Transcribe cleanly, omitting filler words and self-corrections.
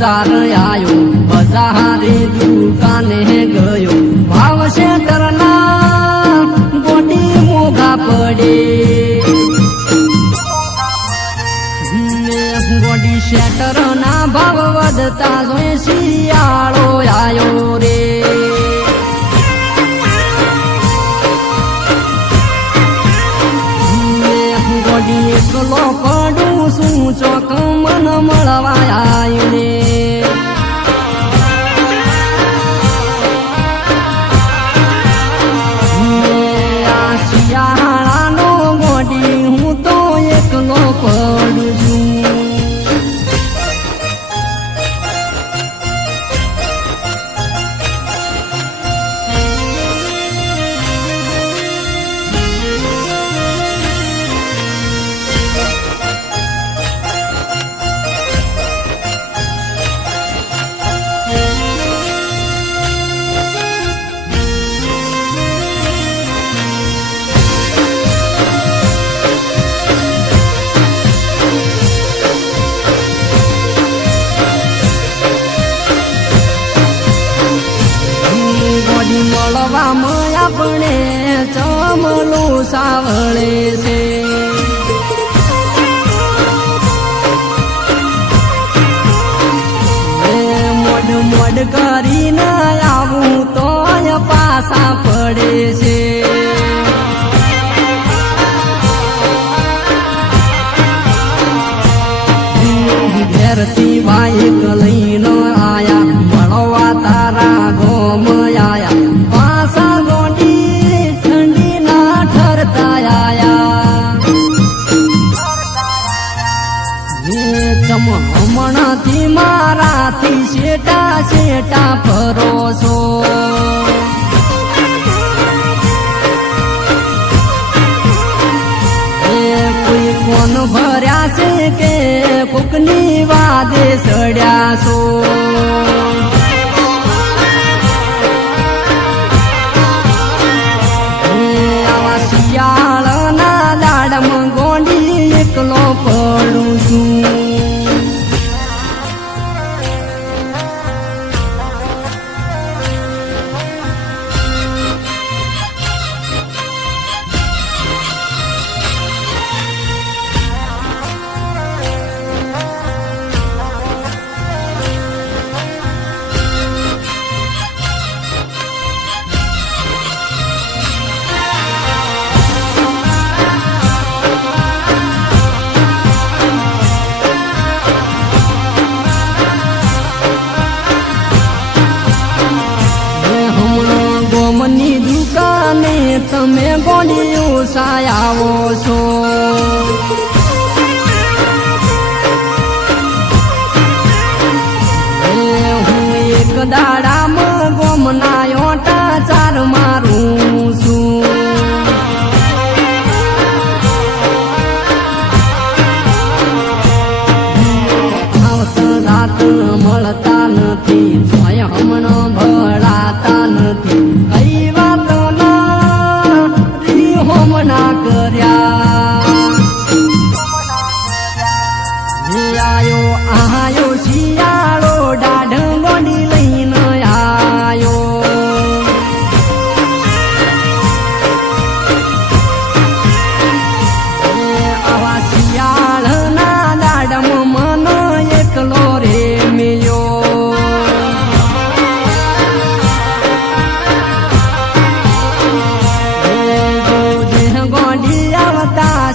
બજાર આયો બજારે દુકાને ગયો ભાવ શેતરના ગોડી મોઘા પડે ગોડી શેતરના ભાવ વધતા જોઈ શિયાળો આયો રે ગોડી એકલો પડું શું ચોક મન મળવા આવીને આ શિયાળાનો ગોડી હું તો એકલો પડું છું મળવામાં આપણે ચમલું સાવળે છે મોડ મોડ કરીને આવું તો પાછા પડે છે ઘેરથી બાઈક લઈને આયા મળવા તારા ગોમ આયા પાસા ગોડી ઠંડી ના ઠરતા આયા હમણાંથી મારાથી શેટા શેટા ફરો છો કોઈ કોણ ભર્યા છે કે કોકની વાદે સડ્યા છો આવા શિયાળના દાડમાં ગોંડી એકલો પડું છું ગોમની દુકાને તમે ગોળીઓ સાયાવો છો હું એક દાડામાં ગોમના ઓટા ચાર મારું છું રાત મળતા નથી સ્વય હમણાં ભળાતા નથી કઈ વાત ના કર્યા આયો શિયાળો દાઢ ગોડી લઈને આયો આવા શિયાળના દાડમાં મન એકલો રે મિલ્યો ગોડી આવતા